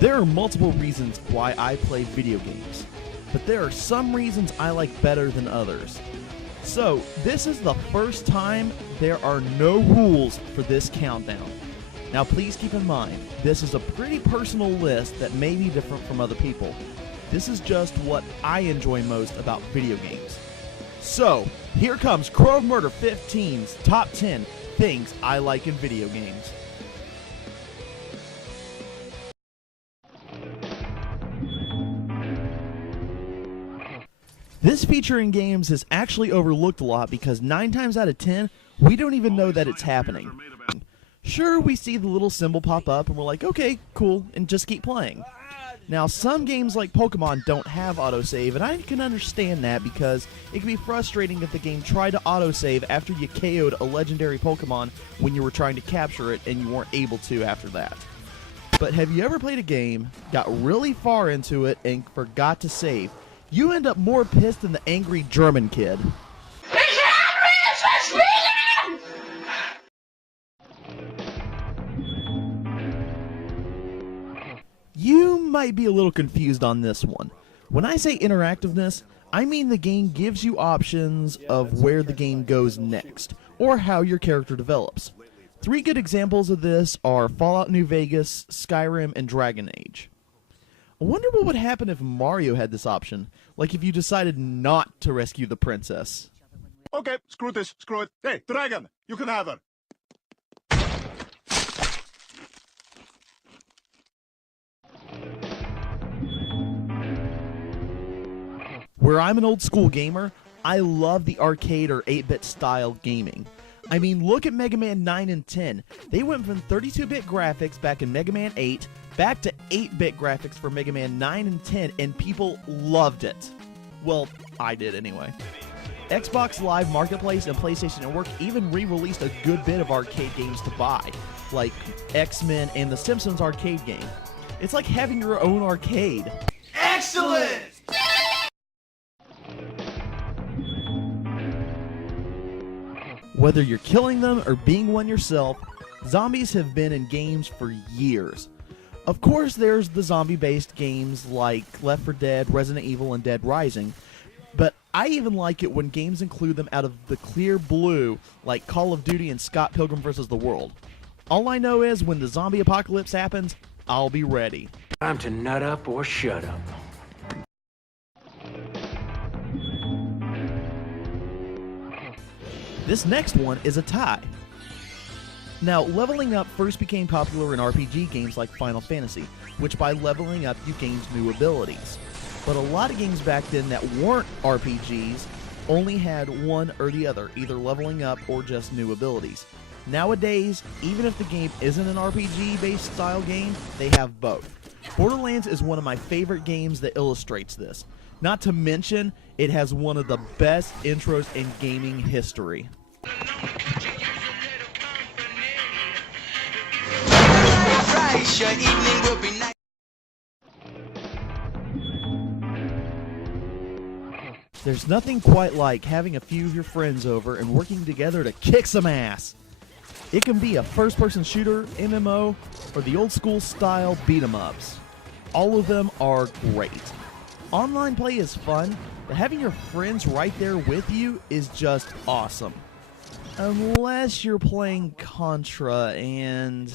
There are multiple reasons why I play video games, but there are some reasons I like better than others. So, this is the first time there are no rules for this countdown. Now please keep in mind, this is a pretty personal list that may be different from other people. This is just what I enjoy most about video games. So, here comes Crow of Murder 15's Top 10 Things I Like in Video Games. This feature in games is actually overlooked a lot because 9 times out of 10, we don't even know that it's happening. Sure, we see the little symbol pop up and we're like, okay, cool, and just keep playing. Now, some games like Pokemon don't have autosave, and I can understand that because it can be frustrating if the game tried to autosave after you KO'd a legendary Pokemon when you were trying to capture it and you weren't able to after that. But have you ever played a game, got really far into it, and forgot to save? You end up more pissed than the angry German kid. You might be a little confused on this one. When I say interactiveness, I mean the game gives you options of where the game goes next, or how your character develops. 3 good examples of this are Fallout New Vegas, Skyrim, and Dragon Age. I wonder what would happen if Mario had this option, like if you decided not to rescue the princess. Okay, screw this, screw it. Hey, Dragon, you can have her. Where I'm an old school gamer, I love the arcade or 8-bit style gaming. I mean, look at Mega Man 9 and 10. They went from 32-bit graphics back in Mega Man 8 back to 8-bit graphics for Mega Man 9 and 10, and people loved it. Well, I did anyway. Xbox Live Marketplace and PlayStation Network even re-released a good bit of arcade games to buy, like X-Men and The Simpsons arcade game. It's like having your own arcade. Excellent! Whether you're killing them or being one yourself, zombies have been in games for years. Of course, there's the zombie-based games like Left 4 Dead, Resident Evil, and Dead Rising, but I even like it when games include them out of the clear blue, like Call of Duty and Scott Pilgrim vs. the World. All I know is when the zombie apocalypse happens, I'll be ready. Time to nut up or shut up. This next one is a tie. Now, leveling up first became popular in RPG games like Final Fantasy, which by leveling up you gained new abilities. But a lot of games back then that weren't RPGs only had one or the other, either leveling up or just new abilities. Nowadays, even if the game isn't an RPG-based style game, they have both. Borderlands is one of my favorite games that illustrates this. Not to mention, it has one of the best intros in gaming history. There's nothing quite like having a few of your friends over and working together to kick some ass. It can be a first-person shooter, MMO, or the old-school style beat-em-ups. All of them are great. Online play is fun, but having your friends right there with you is just awesome. Unless you're playing Contra and...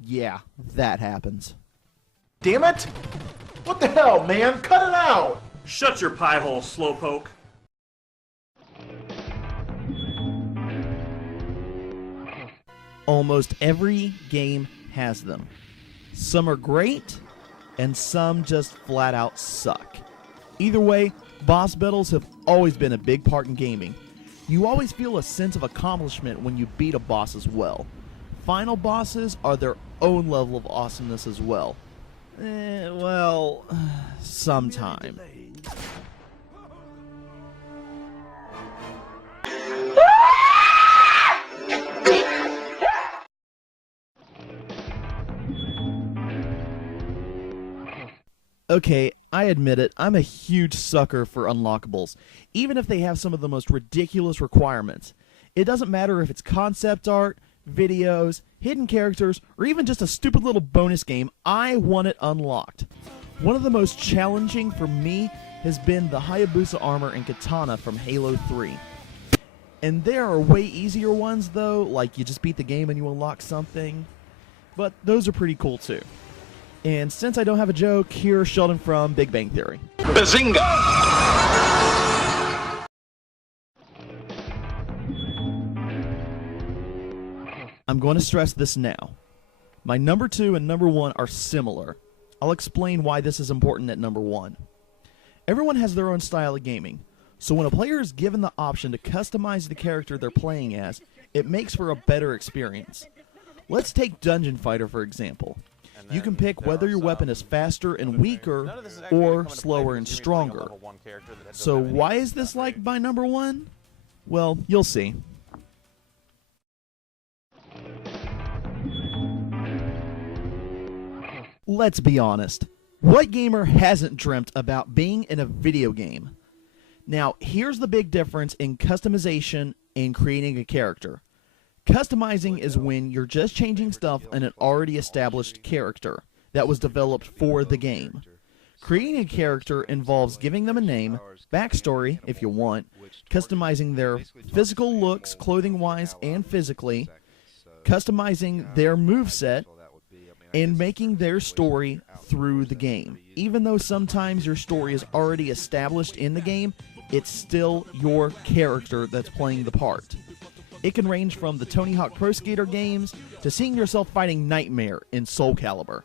yeah, that happens. Damn it! What the hell, man? Cut it out! Shut your pie hole, slowpoke. Almost every game has them. Some are great, and some just flat out suck. Either way, boss battles have always been a big part in gaming. You always feel a sense of accomplishment when you beat a boss as well. Final bosses are their own level of awesomeness as well. Well, sometime. Okay, I admit it, I'm a huge sucker for unlockables, even if they have some of the most ridiculous requirements. It doesn't matter if it's concept art, videos, hidden characters, or even just a stupid little bonus game, I want it unlocked. One of the most challenging for me has been the Hayabusa armor and katana from Halo 3. And there are way easier ones though, like you just beat the game and you unlock something. But those are pretty cool too. And since I don't have a joke, here's Sheldon from Big Bang Theory. Bazinga! I'm going to stress this now. My number 2 and number 1 are similar. I'll explain why this is important at number 1. Everyone has their own style of gaming, so when a player is given the option to customize the character they're playing as, it makes for a better experience. Let's take Dungeon Fighter for example. You can pick whether your weapon is faster and weaker, or slower and stronger. So why is this like my number 1? Well, you'll see. Let's be honest. What gamer hasn't dreamt about being in a video game? Now, here's the big difference in customization and creating a character. Customizing is when you're just changing stuff in an already established character that was developed for the game. Creating a character involves giving them a name, backstory if you want, customizing their physical looks, clothing-wise and physically, customizing their moveset, and making their story through the game. Even though sometimes your story is already established in the game, it's still your character that's playing the part. It can range from the Tony Hawk Pro Skater games to seeing yourself fighting Nightmare in Soul Calibur.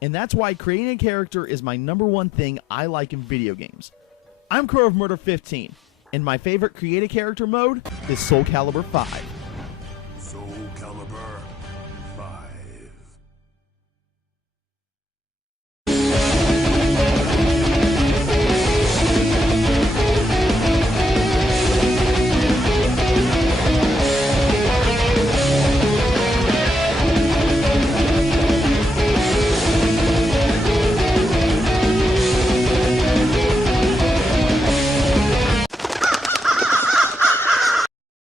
And that's why creating a character is my number 1 thing I like in video games. I'm Crow of Murder 15, and my favorite create a character mode is Soul Calibur 5.